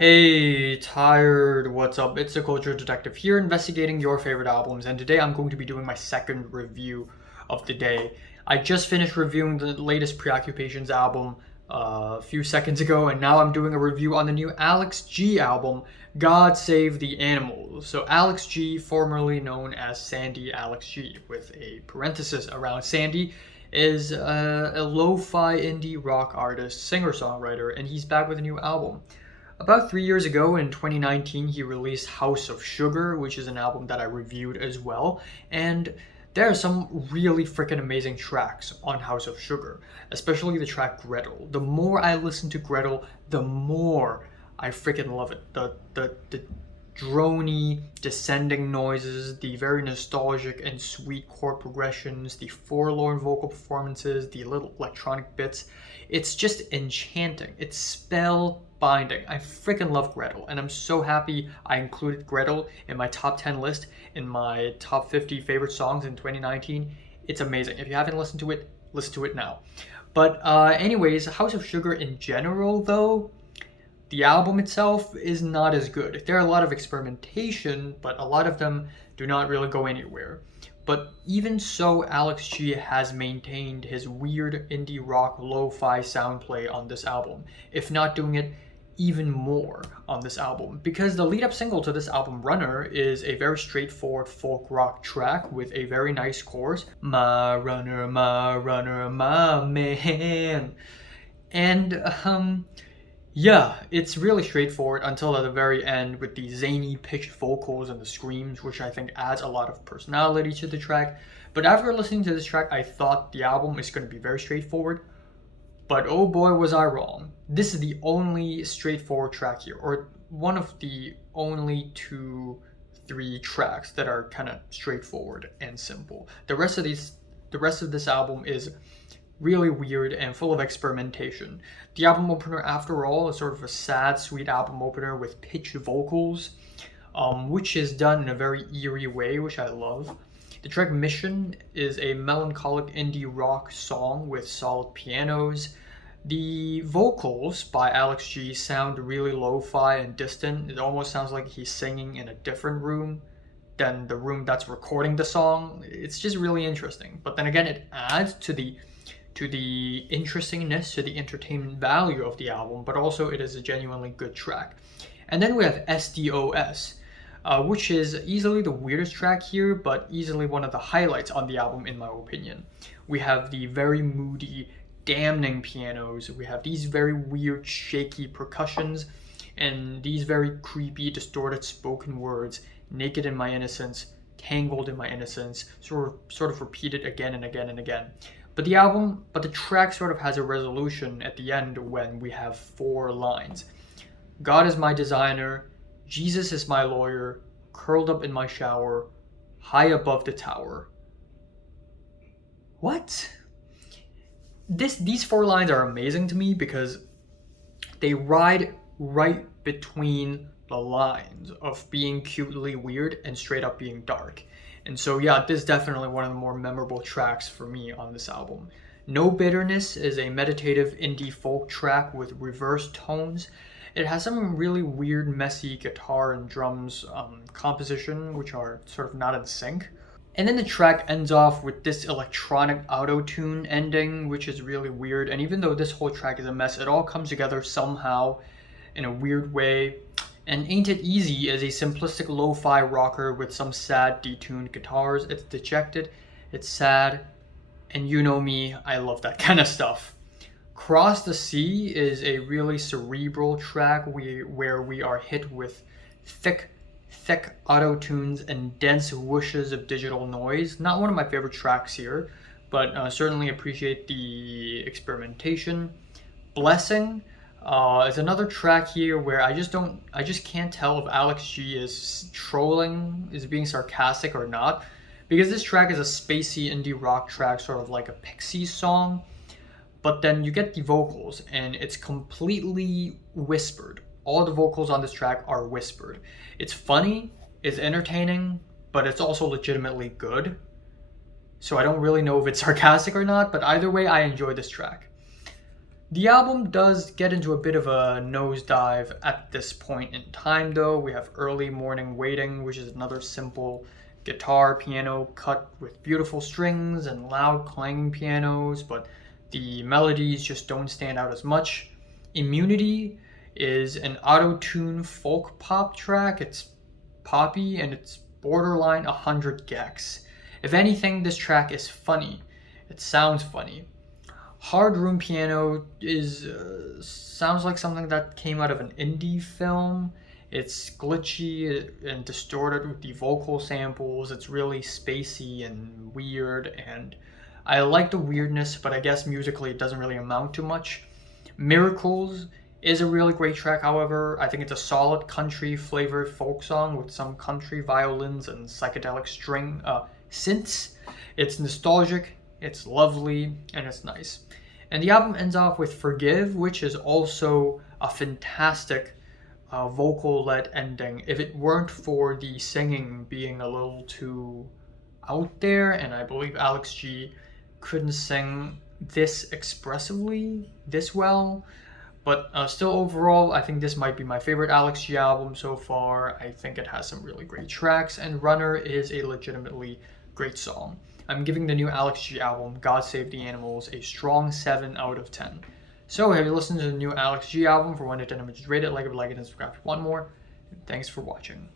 Hey, tired, what's up? It's the Culture Detective here, investigating your favorite albums, and today I'm going to be doing my second review of the day. I just finished reviewing the latest Preoccupations album a few seconds ago, and now I'm doing a review on the new Alex G album, God Save the Animals. So, Alex G, formerly known as Sandy Alex G, with a parenthesis around Sandy, is a lo fi indie rock artist, singer songwriter, and he's back with a new album. About 3 years ago, in 2019, he released House of Sugar, which is an album that I reviewed as well. And there are some really freaking amazing tracks on House of Sugar, especially the track Gretel. The more I listen to Gretel, the more I freaking love it. The drony, descending noises, the very nostalgic and sweet chord progressions, the forlorn vocal performances, the little electronic bits. It's just enchanting. It's spellbinding. I freaking love Gretel, and I'm so happy I included Gretel in my top 10 list in my top 50 favorite songs in 2019. It's amazing. If you haven't listened to it, listen to it now. But anyways, House of Sugar in general, though, the album itself is not as good. There are a lot of experimentation, but a lot of them do not really go anywhere. But even so, Alex G has maintained his weird indie rock lo-fi soundplay on this album, if not doing it even more on this album, because the lead-up single to this album, Runner, is a very straightforward folk rock track with a very nice chorus, my runner, my man. And yeah, it's really straightforward until at the very end with the zany pitched vocals and the screams, which I think adds a lot of personality to the track. But after listening to this track, I thought the album is going to be very straightforward. But oh boy, was I wrong. This is the only straightforward track here, or one of the only 3 tracks that are kind of straightforward and simple. The rest of this album is really weird and full of experimentation. The album opener, Afterall, is sort of a sad, sweet album opener with pitched vocals, which is done in a very eerie way, which I love. The track Mission is a melancholic indie rock song with solid pianos. The vocals by Alex G sound really lo-fi and distant. It almost sounds like he's singing in a different room than the room that's recording the song. It's just really interesting. But then again, it adds to the interestingness, to the entertainment value of the album, but also it is a genuinely good track. And then we have S.D.O.S, which is easily the weirdest track here, but easily one of the highlights on the album in my opinion. We have the very moody, damning pianos, we have these very weird, shaky percussions, and these very creepy, distorted spoken words, naked in my innocence, tangled in my innocence, sort of repeated again and again and again. But the track sort of has a resolution at the end when we have 4 lines. God is my designer, Jesus is my lawyer, curled up in my shower, high above the tower. What? These 4 lines are amazing to me because they ride right between the lines of being cutely weird and straight up being dark. And so yeah, this is definitely one of the more memorable tracks for me on this album. No Bitterness is a meditative indie folk track with reversed tones. It has some really weird, messy guitar and drums composition, which are sort of not in sync. And then the track ends off with this electronic auto-tune ending, which is really weird. And even though this whole track is a mess, it all comes together somehow in a weird way. And Ain't It Easy is a simplistic lo-fi rocker with some sad, detuned guitars. It's dejected, it's sad, and you know me, I love that kind of stuff. Cross the Sea is a really cerebral track where we are hit with thick auto-tunes and dense whooshes of digital noise. Not one of my favorite tracks here, but certainly appreciate the experimentation. Blessing is another track here where I just can't tell if Alex G is trolling, is being sarcastic or not, because this track is a spacey indie rock track, sort of like a Pixies song, but then you get the vocals and it's completely whispered. All the vocals on this track are whispered. It's funny, it's entertaining, but it's also legitimately good. So I don't really know if it's sarcastic or not, but either way, I enjoy this track. The album does get into a bit of a nosedive at this point in time, though. We have Early Morning Waiting, which is another simple guitar piano cut with beautiful strings and loud clanging pianos, but the melodies just don't stand out as much. Immunity is an auto-tune folk pop track. It's poppy and it's borderline 100 gecs. If anything, this track is funny. It sounds funny. Hard Room Piano is sounds like something that came out of an indie film. It's glitchy and distorted with the vocal samples. It's really spacey and weird, and I like the weirdness, but I guess musically it doesn't really amount to much. Miracles is a really great track, however. I think it's a solid country flavored folk song with some country violins and psychedelic string synths. It's nostalgic, it's lovely, and it's nice. And the album ends off with Forgive, which is also a fantastic vocal-led ending. If it weren't for the singing being a little too out there, and I believe Alex G couldn't sing this expressively, this well, but still overall, I think this might be my favorite Alex G album so far. I think it has some really great tracks, and Runner is a legitimately great song. I'm giving the new Alex G album, God Save the Animals, a strong 7 out of 10. So, have you listened to the new Alex G album? For one to 10 images, rate it, like it, and subscribe if you want more. And thanks for watching.